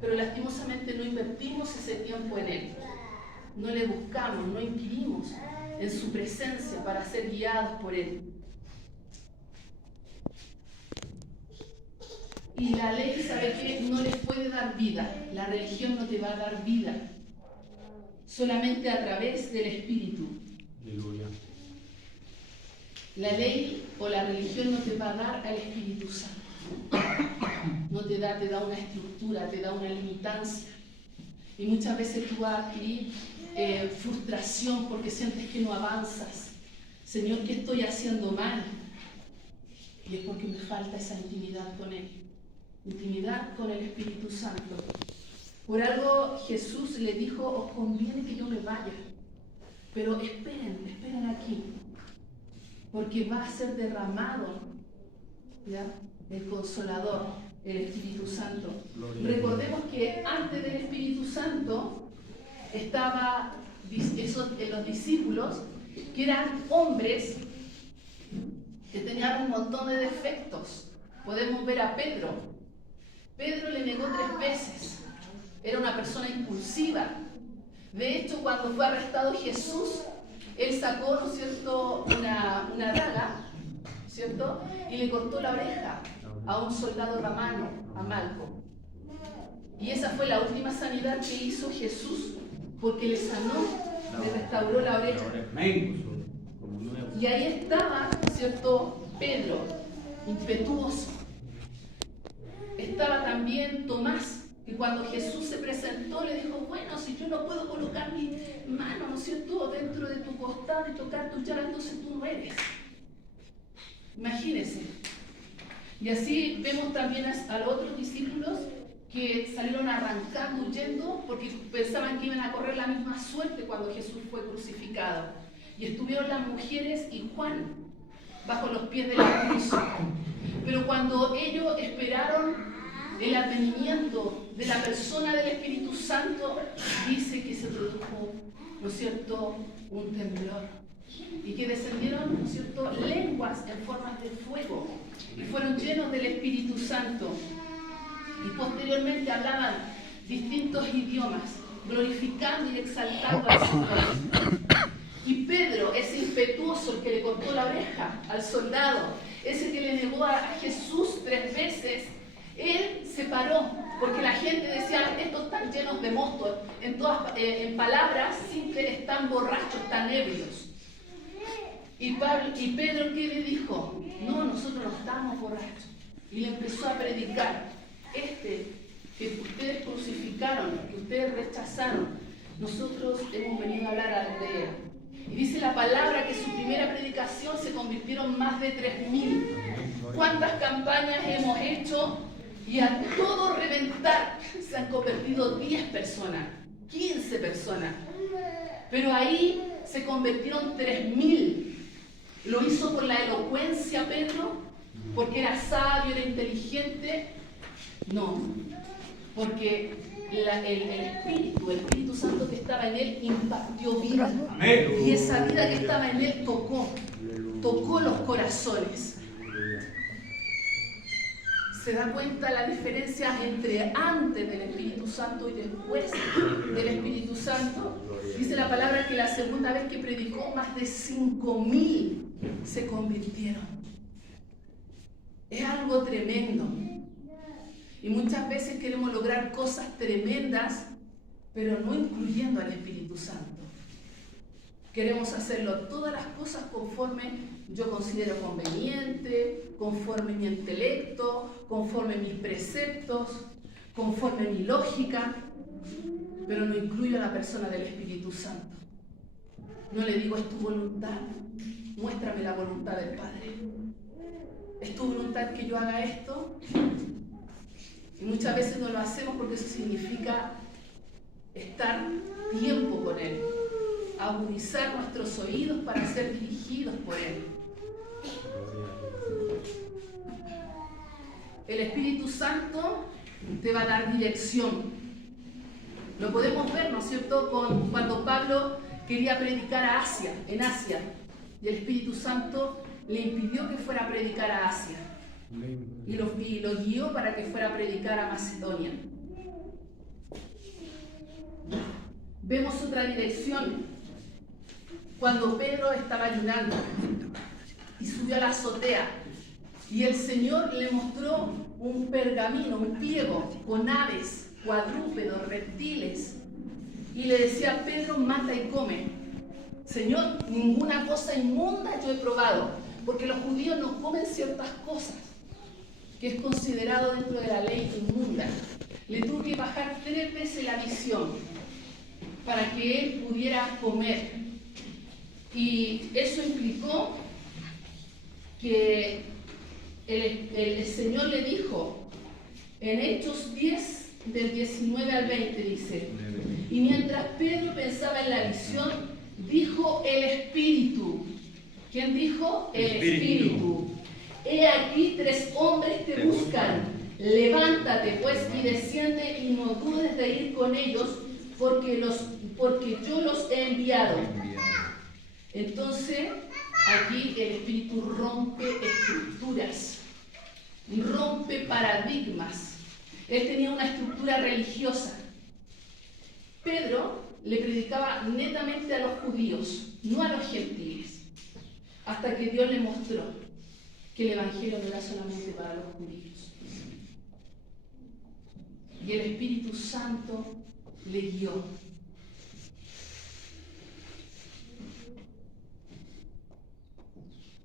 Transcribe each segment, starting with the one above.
pero lastimosamente no invertimos ese tiempo en Él. No le buscamos, no inquirimos en su presencia para ser guiados por Él. Y la ley, ¿sabe qué? No les puede dar vida. La religión no te va a dar vida. Solamente a través del Espíritu. Aleluya. La ley o la religión no te va a dar al Espíritu Santo. No te da una estructura, te da una limitancia. Y muchas veces tú vas a adquirir frustración porque sientes que no avanzas. Señor, ¿qué estoy haciendo mal? Y es porque me falta esa intimidad con Él. Intimidad con el Espíritu Santo. Por algo Jesús le dijo, os conviene que yo me vaya, pero esperen aquí, porque va a ser derramado, ¿ya?, el Consolador, el Espíritu Santo. Recordemos que antes del Espíritu Santo estaban los discípulos, que eran hombres que tenían un montón de defectos. Podemos ver a Pedro. Pedro le negó 3 veces. Era una persona impulsiva. De hecho, cuando fue arrestado Jesús, él sacó, ¿no es cierto?, una daga, ¿cierto?, y le cortó la oreja a un soldado romano, a Malco. Y esa fue la última sanidad que hizo Jesús, porque le sanó, le restauró la oreja. Y ahí estaba, ¿cierto?, Pedro, impetuoso. Estaba también Tomás, que cuando Jesús se presentó le dijo, bueno, si yo no puedo colocar mi mano, ¿no es cierto?, dentro de tu costado y tocar tu llaga, entonces tú no eres. Imagínense. Y así vemos también a los otros discípulos que salieron arrancando, huyendo, porque pensaban que iban a correr la misma suerte cuando Jesús fue crucificado. Y estuvieron las mujeres y Juan bajo los pies de la cruz. Pero cuando ellos esperaron el advenimiento de la persona del Espíritu Santo, dice que se produjo, ¿no es cierto?, un temblor. Y que descendieron, ¿no es cierto?, lenguas en formas de fuego. Y fueron llenos del Espíritu Santo. Y posteriormente hablaban distintos idiomas, glorificando y exaltando al Señor. Y Pedro, ese impetuoso, el que le cortó la oreja al soldado, ese que le negó a Jesús 3 veces, él se paró, porque la gente decía, estos están llenos de mostos, en palabras simples están borrachos, están ebrios. Y Pedro, ¿qué le dijo? No, nosotros no estamos borrachos. Y le empezó a predicar, que ustedes crucificaron, que ustedes rechazaron, nosotros hemos venido a hablar de él. Y dice la palabra que su primera predicación se convirtieron más de 3.000. ¿Cuántas campañas hemos hecho? Y a todo reventar se han convertido 10 personas, 15 personas. Pero ahí se convirtieron 3.000. ¿Lo hizo por la elocuencia Pedro? ¿Porque era sabio, era inteligente? No, porque el Espíritu Santo que estaba en él impartió vida. Y esa vida que estaba en él tocó los corazones. ¿Se da cuenta la diferencia entre antes del Espíritu Santo y después del Espíritu Santo? Dice la palabra que la segunda vez que predicó, más de 5.000 se convirtieron. Es algo tremendo. Y muchas veces queremos lograr cosas tremendas, pero no incluyendo al Espíritu Santo. Queremos hacerlo todas las cosas conforme yo considero conveniente, conforme mi intelecto, conforme mis preceptos, conforme mi lógica, pero no incluyo a la persona del Espíritu Santo. No le digo, es tu voluntad, muéstrame la voluntad del Padre. ¿Es tu voluntad que yo haga esto? Y muchas veces no lo hacemos porque eso significa estar tiempo con Él, agudizar nuestros oídos para ser dirigidos por Él. El Espíritu Santo te va a dar dirección. Lo podemos ver, ¿no es cierto?, cuando Pablo quería predicar en Asia, y el Espíritu Santo le impidió que fuera a predicar a Asia. Y lo guió para que fuera a predicar a Macedonia. Vemos otra dirección cuando Pedro estaba ayunando y subió a la azotea y el Señor le mostró un pergamino, un pliego con aves, cuadrúpedos, reptiles y le decía: Pedro, mata y come. Señor, ninguna cosa inmunda yo he probado, porque los judíos no comen ciertas cosas que es considerado dentro de la ley inmunda. Le tuvo que bajar 3 veces la visión para que él pudiera comer. Y eso implicó que el Señor le dijo, en Hechos 10, del 19 al 20, dice: y mientras Pedro pensaba en la visión, dijo el Espíritu. ¿Quién dijo? El Espíritu. He aquí 3 hombres te buscan. Levántate pues y desciende y no dudes de ir con ellos, porque yo los he enviado. Entonces, aquí el Espíritu rompe estructuras, rompe paradigmas. Él tenía una estructura religiosa. Pedro le predicaba netamente a los judíos, no a los gentiles, hasta que Dios le mostró que el Evangelio no era solamente para los judíos. Y el Espíritu Santo le guió.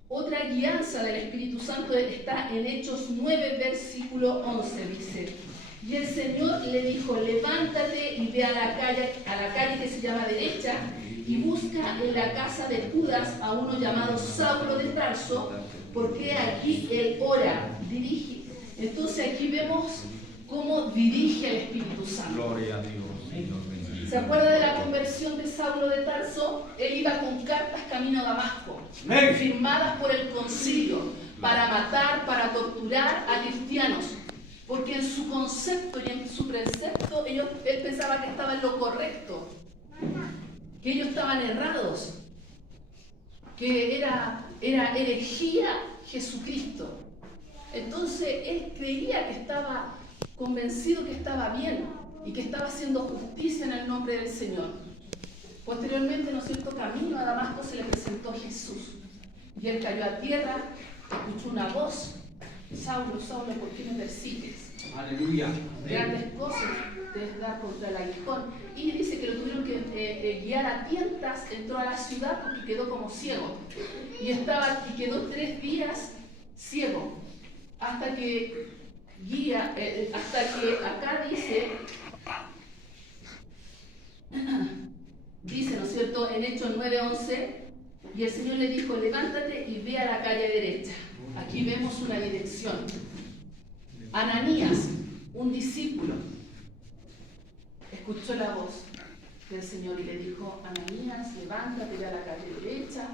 Otra guianza del Espíritu Santo está en Hechos 9, versículo 11, dice: y el Señor le dijo: levántate y ve a la calle que se llama Derecha, y busca en la casa de Judas a uno llamado Saulo de Tarso, porque aquí él ora, dirige. Entonces aquí vemos cómo dirige el Espíritu Santo. Gloria a Dios. ¿Se acuerda de la conversión de Saulo de Tarso? Él iba con cartas camino a Damasco, firmadas por el concilio, para matar, para torturar a cristianos, porque en su concepto y en su precepto él pensaba que estaba en lo correcto, que ellos estaban errados, que era herejía Jesucristo. Entonces él creía que estaba convencido que estaba bien y que estaba haciendo justicia en el nombre del Señor. Posteriormente, ¿no es cierto?, camino a Damasco se le presentó Jesús y él cayó a tierra, escuchó una voz: Saulo, Saulo, ¿por qué me persigues? Aleluya. Grandes cosas te da contra el aguijón. Y dice que lo tuvieron que guiar a tientas. Entró a la ciudad porque quedó como ciego y quedó 3 días ciego, hasta que acá dice, ¿no es cierto?, en Hechos 9:11, y el Señor le dijo: levántate y ve a la calle derecha. Aquí vemos una dirección. Ananías, un discípulo, escuchó la voz del Señor y le dijo: Ananías, levántate, ve a la calle derecha,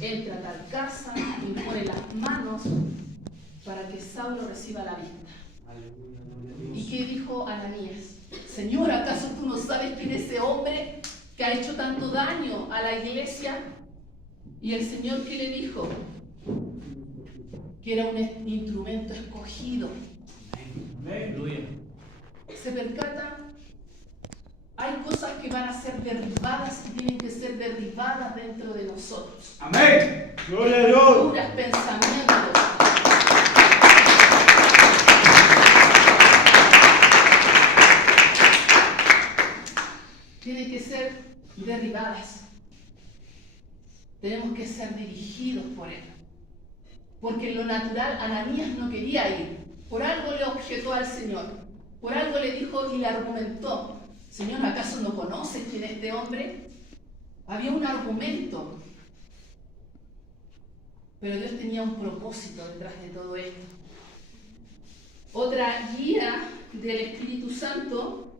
entra a tal casa, impone las manos para que Saulo reciba la vista. ¿Y qué dijo Ananías? Señor, ¿acaso tú no sabes quién es ese hombre que ha hecho tanto daño a la iglesia? Y el Señor, ¿qué le dijo? Que era un instrumento escogido. Aleluya. ¿Se percata? Hay cosas que van a ser derribadas y tienen que ser derribadas dentro de nosotros. Amén. Gloria a Dios. Puras pensamientos. Tienen que ser derribadas. Tenemos que ser dirigidos por Él. Porque en lo natural Ananías no quería ir. Por algo le objetó al Señor. Por algo le dijo y le argumentó: Señor, ¿acaso no conoces quién es este hombre? Había un argumento. Pero Dios tenía un propósito detrás de todo esto. Otra guía del Espíritu Santo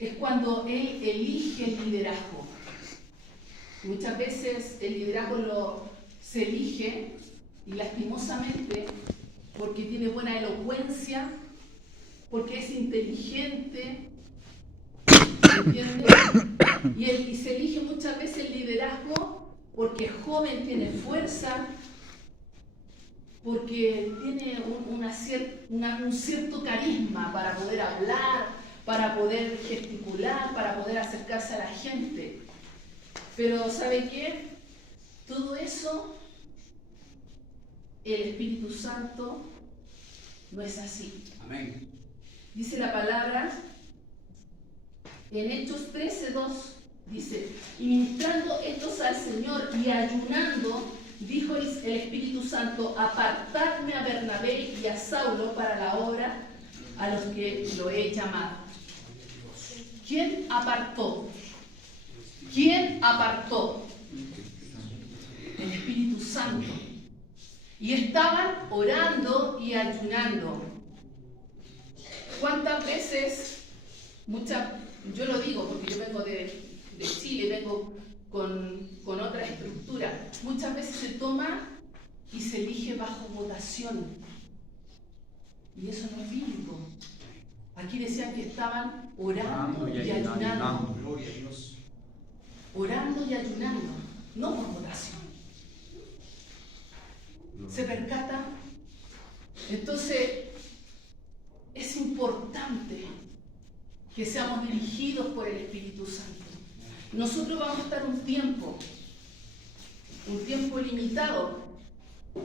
es cuando Él elige el liderazgo. Muchas veces el liderazgo se elige, y lastimosamente, porque tiene buena elocuencia, porque es inteligente, ¿entiendes? Y se elige muchas veces el liderazgo porque es joven, tiene fuerza, porque tiene un cierto carisma para poder hablar, para poder gesticular, para poder acercarse a la gente. Pero ¿sabe qué? Todo eso, el Espíritu Santo no es así. Amén. Dice la palabra en Hechos 13:2, dice, y ministrando estos al Señor y ayunando, dijo el Espíritu Santo, apartadme a Bernabé y a Saulo para la obra a los que lo he llamado. ¿Quién apartó? ¿Quién apartó? El Espíritu Santo. Y estaban orando y ayunando. ¿Cuántas veces? Yo lo digo porque yo vengo de Chile, vengo con otra estructura. Muchas veces se toma y se elige bajo votación. Y eso no es bíblico. Aquí decían que estaban orando y ayunando. Gloria a Dios. Orando y ayunando, no por votación. ¿Se percata? Entonces, es importante que seamos dirigidos por el Espíritu Santo. Nosotros vamos a estar un tiempo limitado,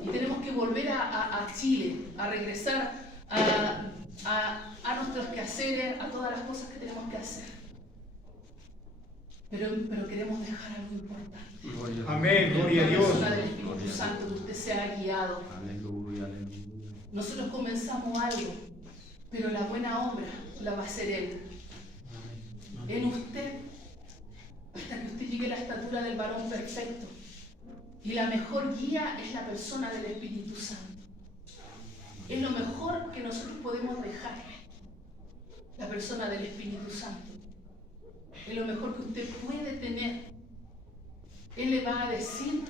y tenemos que volver a Chile, a regresar a nuestros quehaceres, a todas las cosas que tenemos que hacer. Pero queremos dejar algo importante. Amén, gloria a La Dios. persona del Espíritu Santo, que usted sea guiado. Aleluya, aleluya. Nosotros comenzamos algo, pero la buena obra la va a hacer Él. En usted, hasta que usted llegue a la estatura del varón perfecto. Y la mejor guía es la persona del Espíritu Santo. Es lo mejor que nosotros podemos dejar, la persona del Espíritu Santo. Es lo mejor que usted puede tener. Él le va a decir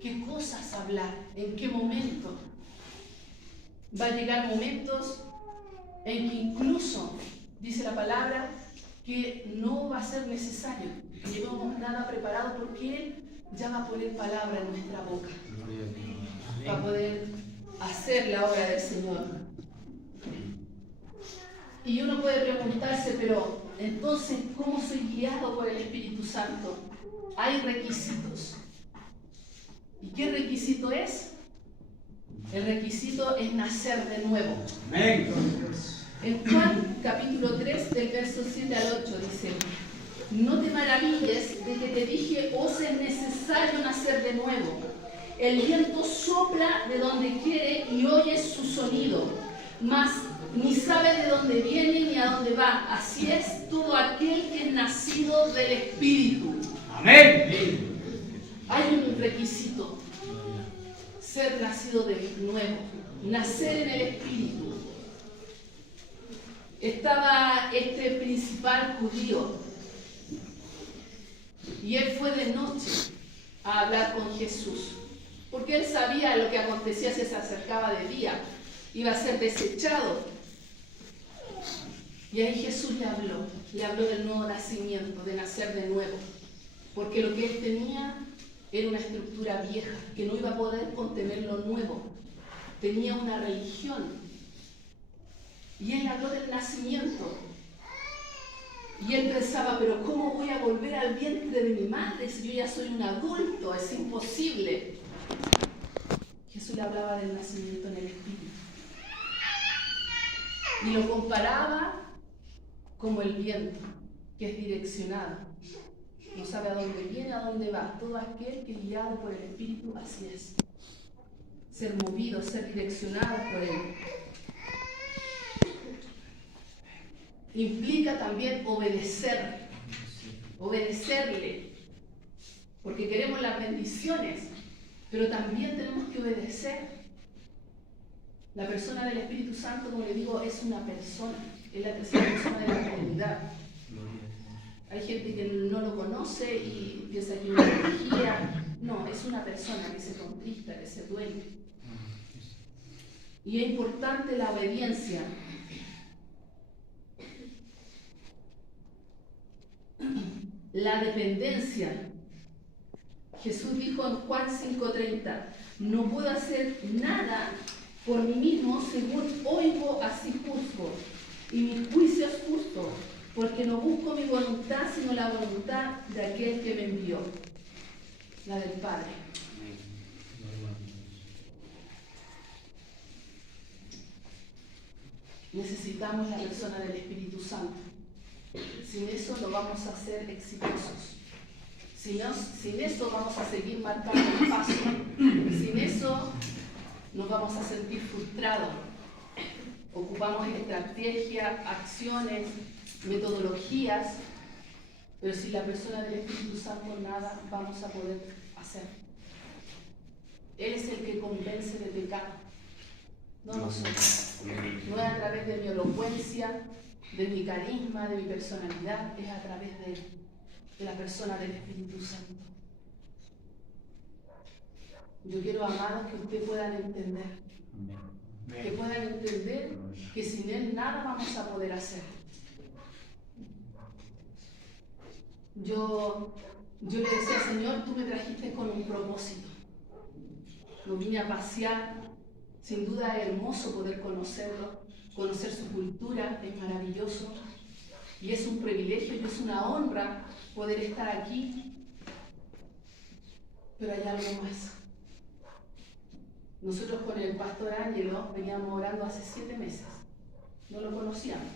qué cosas hablar, en qué momento. Va a llegar momentos en que incluso, dice la palabra, que no va a ser necesario que llevemos nada preparado, porque Él ya va a poner palabra en nuestra boca. Gloria a Dios. Va a poder hacer la obra del Señor. Y uno puede preguntarse, pero entonces, ¿cómo soy guiado por el Espíritu Santo? Hay requisitos. ¿Y qué requisito es? El requisito es nacer de nuevo. Amén. En Juan capítulo 3, del verso 7 al 8, dice, no te maravilles de que te dije, os es necesario nacer de nuevo. El viento sopla de donde quiere y oyes su sonido, mas ni sabe de dónde viene ni a dónde va. Así es todo aquel que es nacido del Espíritu. Amén. Hay un requisito: ser nacido de nuevo, nacer en el Espíritu. Estaba este principal judío y él fue de noche a hablar con Jesús, porque él sabía lo que acontecía si se acercaba de día, iba a ser desechado. Y ahí Jesús le habló del nuevo nacimiento, de nacer de nuevo, porque lo que él tenía era una estructura vieja que no iba a poder contener lo nuevo. Tenía una religión. Y él habló del nacimiento. Y él pensaba, pero ¿cómo voy a volver al vientre de mi madre si yo ya soy un adulto? Es imposible. Jesús le hablaba del nacimiento en el Espíritu. Y lo comparaba como el viento, que es direccionado. No sabe a dónde viene, a dónde va. Todo aquel que es guiado por el Espíritu, así es. Ser movido, ser direccionado por él. Implica también obedecer, obedecerle, porque queremos las bendiciones, pero también tenemos que obedecer. La persona del Espíritu Santo, como le digo, es una persona, es la tercera persona de la Trinidad. Hay gente que no lo conoce y piensa que es una energía. No, es una persona que se contrista, que se duele. Y es importante la obediencia. La dependencia. Jesús dijo en Juan 5:30, no puedo hacer nada por mí mismo, según oigo, así juzgo. y mi juicio es justo, porque no busco mi voluntad, sino la voluntad de aquel que me envió, la del Padre. Necesitamos la persona del Espíritu Santo. Sin eso no vamos a ser exitosos. Sin eso vamos a seguir marcando el paso. Sin eso nos vamos a sentir frustrados. Ocupamos estrategias, acciones, metodologías, pero sin la persona del Espíritu Santo nada vamos a poder hacer. Él es el que convence de pecado, no nosotros. No es a través de mi elocuencia, de mi carisma, de mi personalidad, es a través de Él, de la persona del Espíritu Santo. Yo quiero, amados, que ustedes puedan entender, que puedan entender que sin Él nada vamos a poder hacer. Yo le decía, Señor, tú me trajiste con un propósito. No vine a pasear. Sin duda es hermoso poder conocerlo, conocer su cultura, es maravilloso. Y es un privilegio y es una honra poder estar aquí. Pero hay algo más. Nosotros con el pastor Ángelo veníamos orando hace 7 meses. No lo conocíamos.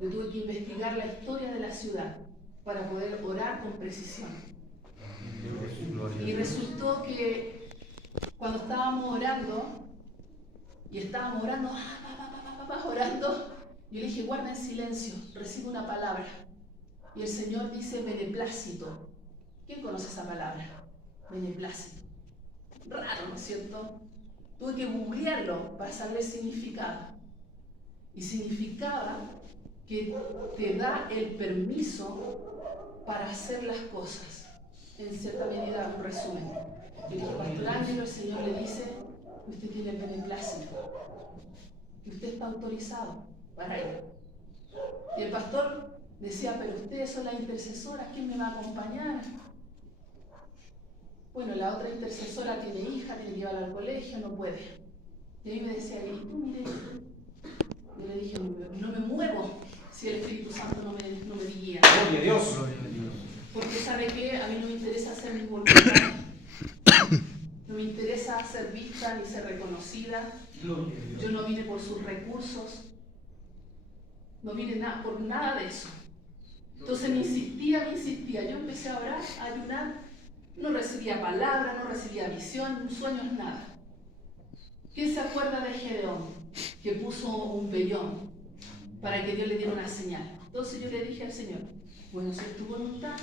Yo tuve que investigar la historia de la ciudad para poder orar con precisión. Y resultó que cuando estábamos orando, orando, yo le dije, guarda en silencio, recibe una palabra. Y el Señor dice beneplácito. ¿Quién conoce esa palabra? Beneplácito. Raro, ¿no es cierto? Tuve que googlearlo para saber el significado. Y significaba que te da el permiso para hacer las cosas. En cierta medida, un resumen. Yo le dije, Pastor Ángelo, el Señor le dice, usted tiene el beneplácito, que usted está autorizado para ello. Y el pastor decía, pero ustedes son las intercesoras, ¿quién me va a acompañar? Bueno, la otra intercesora tiene hija, tiene que llevarla al colegio, no puede. Y ahí me decía, ¿y tú, mire? Yo le dije, no me muevo si el Espíritu Santo no me guía. Gloria a Dios. Porque sabe que a mí no me interesa hacer mi voluntad. No me interesa ser vista ni ser reconocida. Yo no vine por sus recursos. No vine por nada de eso. Entonces me insistía. Yo empecé a orar, a ayunar. No recibía palabra, no recibía visión, sueños, nada. ¿Quién se acuerda de Gedeón? Que puso un vellón para que Dios le diera una señal. Entonces yo le dije al Señor, bueno, si es tu voluntad,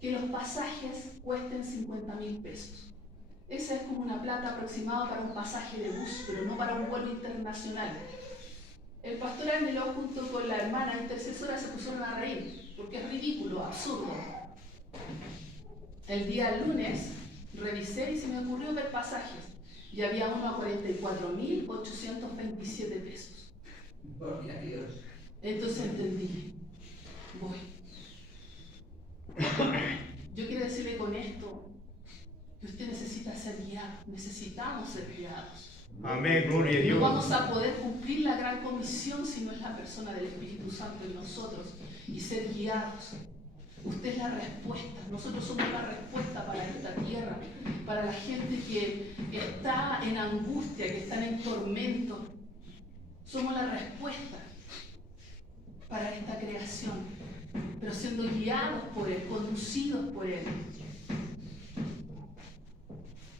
que los pasajes cuesten 50.000 pesos. Esa es como una plata aproximada para un pasaje de bus, pero no para un vuelo internacional. El pastor Ángelo junto con la hermana intercesora se pusieron a reír, porque es ridículo, absurdo. El día lunes revisé y se me ocurrió ver pasajes, y había uno a 44.827 pesos. Entonces entendí, voy. Yo quiero decirle con esto que usted necesita ser guiado, necesitamos ser guiados. Amén, gloria a No Dios. vamos a poder cumplir la gran comisión si no es la persona del Espíritu Santo en nosotros y ser guiados. Usted es la respuesta, nosotros somos la respuesta para esta tierra, para la gente que está en angustia, que está en tormento. Somos la respuesta para esta creación, pero siendo guiados por Él, conducidos por Él.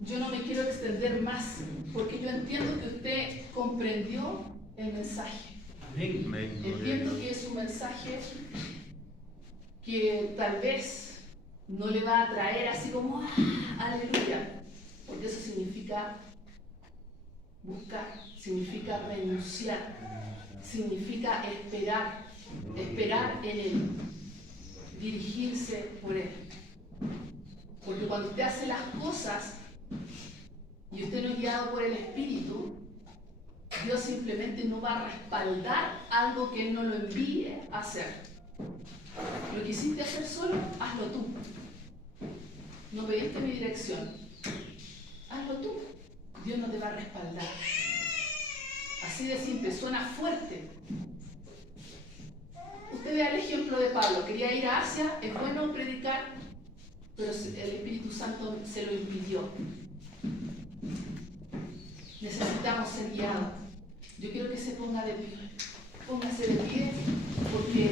Yo no me quiero extender más, porque yo entiendo que usted comprendió el mensaje. Entiendo que es un mensaje que tal vez no le va a traer así como aleluya, porque eso significa buscar, significa renunciar, significa esperar en Él, dirigirse por Él. Porque cuando usted hace las cosas y usted no es guiado por el Espíritu, Dios simplemente no va a respaldar algo que Él no lo envíe a hacer. Lo quisiste hacer solo, hazlo tú. No pediste mi dirección. Hazlo tú. Dios no te va a respaldar. Así de simple, suena fuerte, usted vea el ejemplo de Pablo, quería ir a Asia, es bueno predicar, pero el Espíritu Santo se lo impidió. Necesitamos ser guiados. Yo quiero que se ponga de pie. Póngase de pie, porque